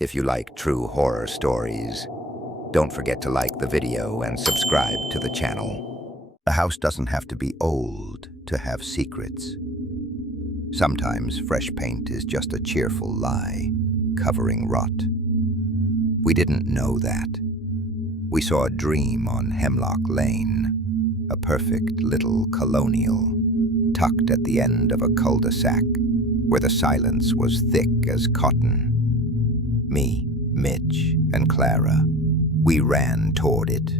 If you like true horror stories, don't forget to like the video and subscribe to the channel. A house doesn't have to be old to have secrets. Sometimes fresh paint is just a cheerful lie, covering rot. We didn't know that. We saw a dream on Hemlock Lane, a perfect little colonial, tucked at the end of a cul-de-sac, where the silence was thick as cotton. Me, Mitch, and Clara, we ran toward it,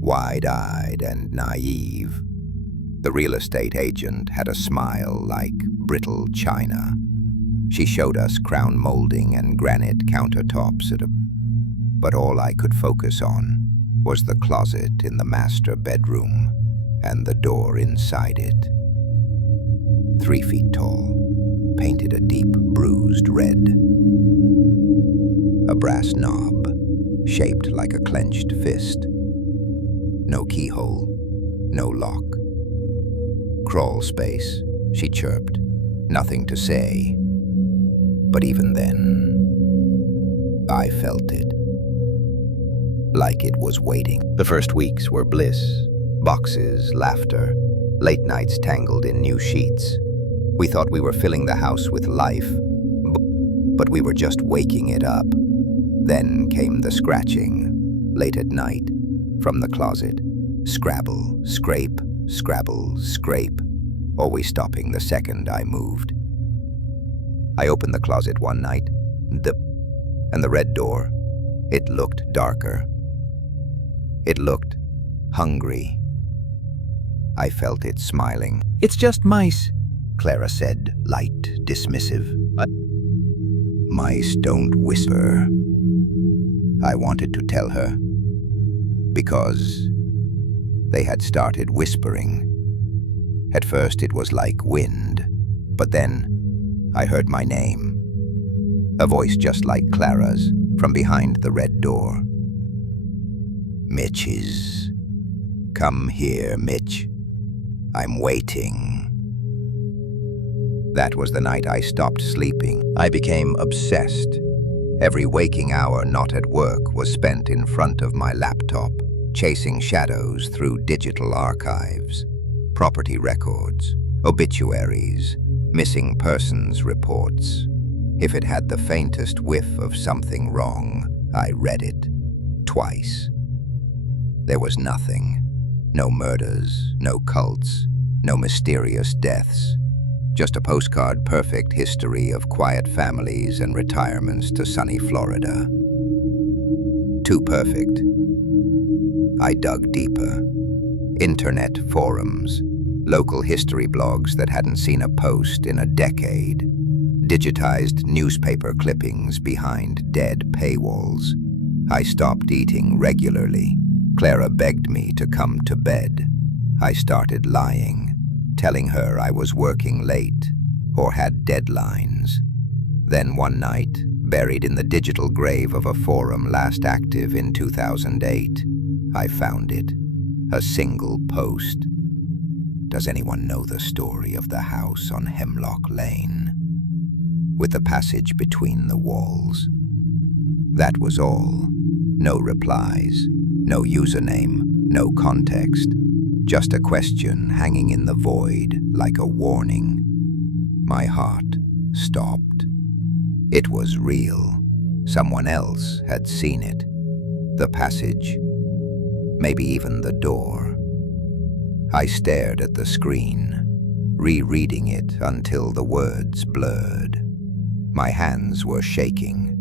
wide-eyed and naive. The real estate agent had a smile like brittle china. She showed us crown molding and granite countertops but all I could focus on was the closet in the master bedroom and the door inside it. 3 feet tall, painted a deep bruised red. A brass knob, shaped like a clenched fist. No keyhole, no lock. Crawl space, she chirped. Nothing to say. But even then, I felt it. Like it was waiting. The first weeks were bliss. Boxes, laughter, late nights tangled in new sheets. We thought we were filling the house with life, but we were just waking it up. Then came the scratching, late at night, from the closet. Scrabble, scrape, scrabble, scrape, always stopping the second I moved. I opened the closet one night, and the red door, it looked darker. It looked hungry. I felt it smiling. "It's just mice," Clara said, light, dismissive. Mice don't whisper. I wanted to tell her, because they had started whispering. At first it was like wind, but then I heard my name. A voice just like Clara's from behind the red door. Mitch's. Come here, Mitch. I'm waiting. That was the night I stopped sleeping. I became obsessed. Every waking hour not at work was spent in front of my laptop, chasing shadows through digital archives, property records, obituaries, missing persons reports. If it had the faintest whiff of something wrong, I read it twice. There was nothing. No murders, no cults, no mysterious deaths. Just a postcard-perfect history of quiet families and retirements to sunny Florida. Too perfect. I dug deeper. Internet forums, local history blogs that hadn't seen a post in a decade, digitized newspaper clippings behind dead paywalls. I stopped eating regularly. Clara begged me to come to bed. I started lying, telling her I was working late or had deadlines. Then one night, buried in the digital grave of a forum last active in 2008, I found it. A single post. Does anyone know the story of the house on Hemlock Lane? With the passage between the walls. That was all. No replies, no username, no context. Just a question hanging in the void like a warning. My heart stopped. It was real. Someone else had seen it. The passage. Maybe even the door. I stared at the screen, rereading it until the words blurred. My hands were shaking.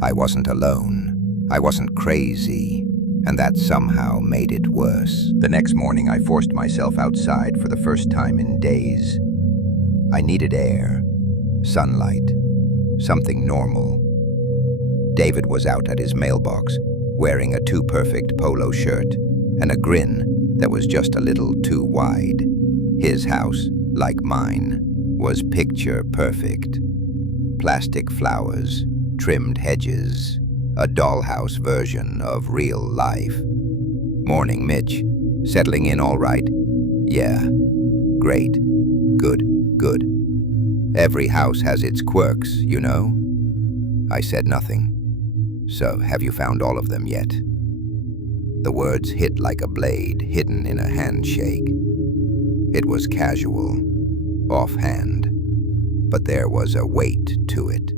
I wasn't alone. I wasn't crazy. And that somehow made it worse. The next morning, I forced myself outside for the first time in days. I needed air, sunlight, something normal. David was out at his mailbox, wearing a too perfect polo shirt and a grin that was just a little too wide. His house, like mine, was picture perfect. Plastic flowers, trimmed hedges, a dollhouse version of real life. Morning, Mitch. Settling in all right? Yeah. Great. Good, good. Every house has its quirks, you know? I said nothing. "So, have you found all of them yet?" The words hit like a blade hidden in a handshake. It was casual, offhand, but there was a weight to it.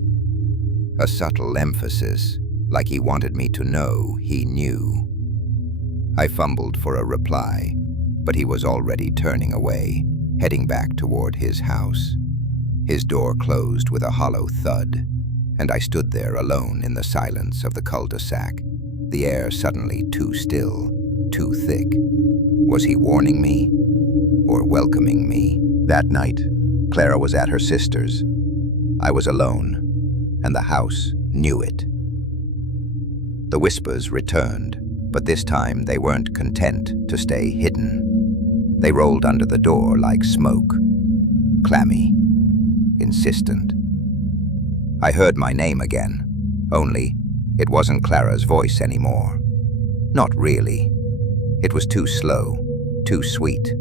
A subtle emphasis, like he wanted me to know he knew. I fumbled for a reply, but he was already turning away, heading back toward his house. His door closed with a hollow thud, and I stood there alone in the silence of the cul-de-sac, the air suddenly too still, too thick. Was he warning me or welcoming me? That night, Clara was at her sister's. I was alone, and the house knew it. The whispers returned, but this time they weren't content to stay hidden. They rolled under the door like smoke, clammy, insistent. I heard my name again, only it wasn't Clara's voice anymore. Not really. It was too slow, too sweet,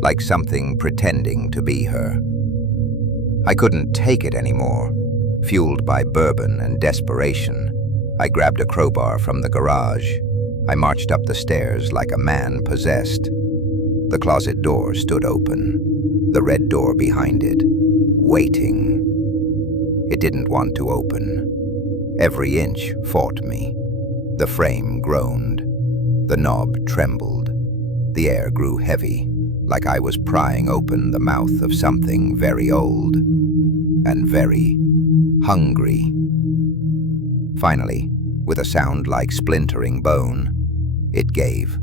like something pretending to be her. I couldn't take it anymore. Fueled by bourbon and desperation, I grabbed a crowbar from the garage. I marched up the stairs like a man possessed. The closet door stood open, the red door behind it, waiting. It didn't want to open. Every inch fought me. The frame groaned. The knob trembled. The air grew heavy, like I was prying open the mouth of something very old and very hungry. Finally, with a sound like splintering bone, it gave.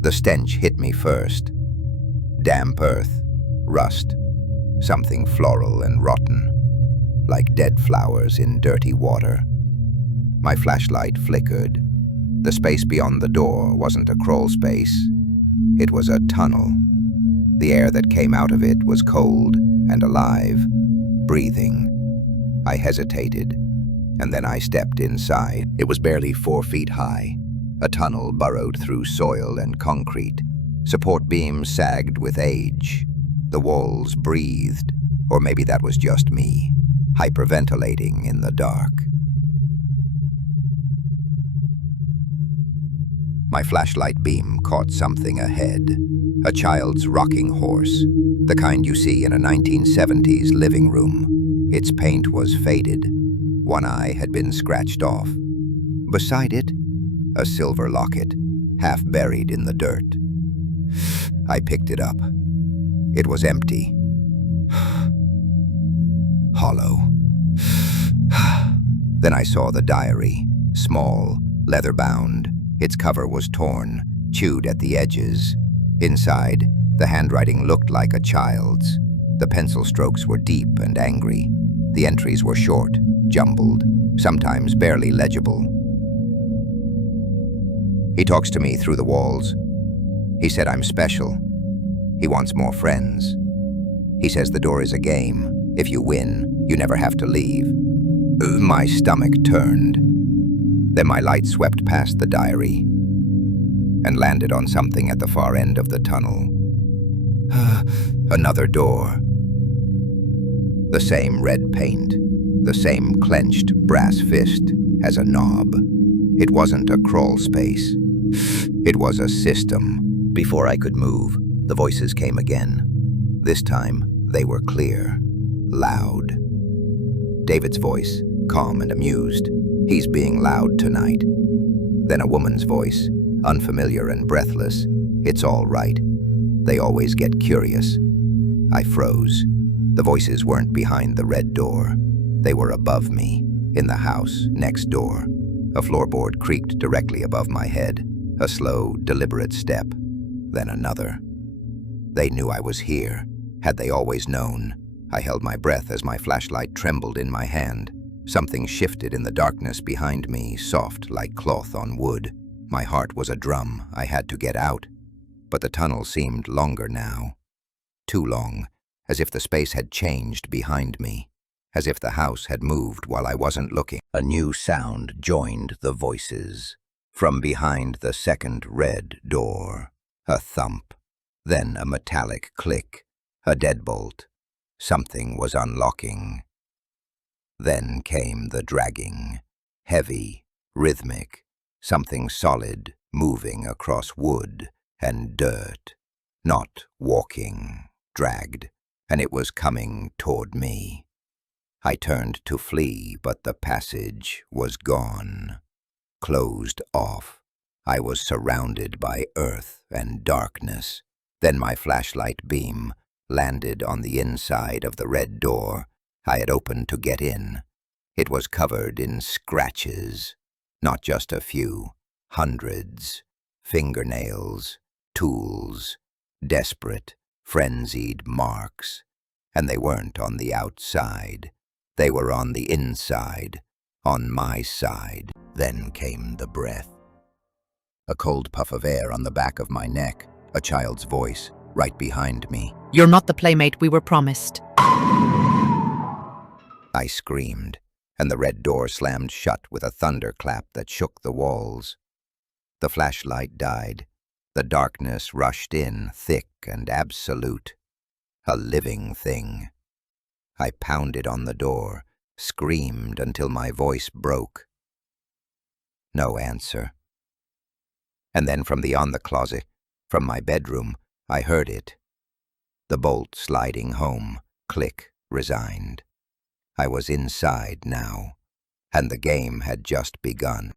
The stench hit me first. Damp earth, rust, something floral and rotten, like dead flowers in dirty water. My flashlight flickered. The space beyond the door wasn't a crawl space. It was a tunnel. The air that came out of it was cold and alive, breathing. I hesitated, and then I stepped inside. It was barely 4 feet high, a tunnel burrowed through soil and concrete. Support beams sagged with age. The walls breathed, or maybe that was just me, hyperventilating in the dark. My flashlight beam caught something ahead, a child's rocking horse, the kind you see in a 1970s living room. Its paint was faded. One eye had been scratched off. Beside it, a silver locket, half buried in the dirt. I picked it up. It was empty. Hollow. Then I saw the diary, small, leather-bound. Its cover was torn, chewed at the edges. Inside, the handwriting looked like a child's. The pencil strokes were deep and angry. The entries were short, jumbled, sometimes barely legible. He talks to me through the walls. He said I'm special. He wants more friends. He says the door is a game. If you win, you never have to leave. My stomach turned. Then my light swept past the diary and landed on something at the far end of the tunnel. Another door. The same red paint, the same clenched brass fist as a knob. It wasn't a crawl space. It was a system. Before I could move, the voices came again. This time, they were clear, loud. David's voice, calm and amused. He's being loud tonight. Then a woman's voice, unfamiliar and breathless. It's all right. They always get curious. I froze. The voices weren't behind the red door. They were above me, in the house next door. A floorboard creaked directly above my head. A slow, deliberate step. Then another. They knew I was here. Had they always known? I held my breath as my flashlight trembled in my hand. Something shifted in the darkness behind me, soft like cloth on wood. My heart was a drum. I had to get out. But the tunnel seemed longer now. Too long, as if the space had changed behind me, as if the house had moved while I wasn't looking. A new sound joined the voices. From behind the second red door, a thump, then a metallic click, a deadbolt. Something was unlocking. Then came the dragging, heavy, rhythmic, something solid moving across wood and dirt, not walking, dragged, and it was coming toward me. I turned to flee, but the passage was gone, closed off. I was surrounded by earth and darkness. Then my flashlight beam landed on the inside of the red door I had opened to get in. It was covered in scratches, not just a few, hundreds, fingernails, tools, desperate, frenzied marks. And they weren't on the outside. They were on the inside, on my side. Then came the breath. A cold puff of air on the back of my neck, a child's voice right behind me. "You're not the playmate we were promised." I screamed, and the red door slammed shut with a thunderclap that shook the walls. The flashlight died. The darkness rushed in, thick and absolute. A living thing. I pounded on the door, screamed until my voice broke. No answer. And then from beyond the closet, from my bedroom, I heard it. The bolt sliding home, click, resigned. I was inside now, and the game had just begun.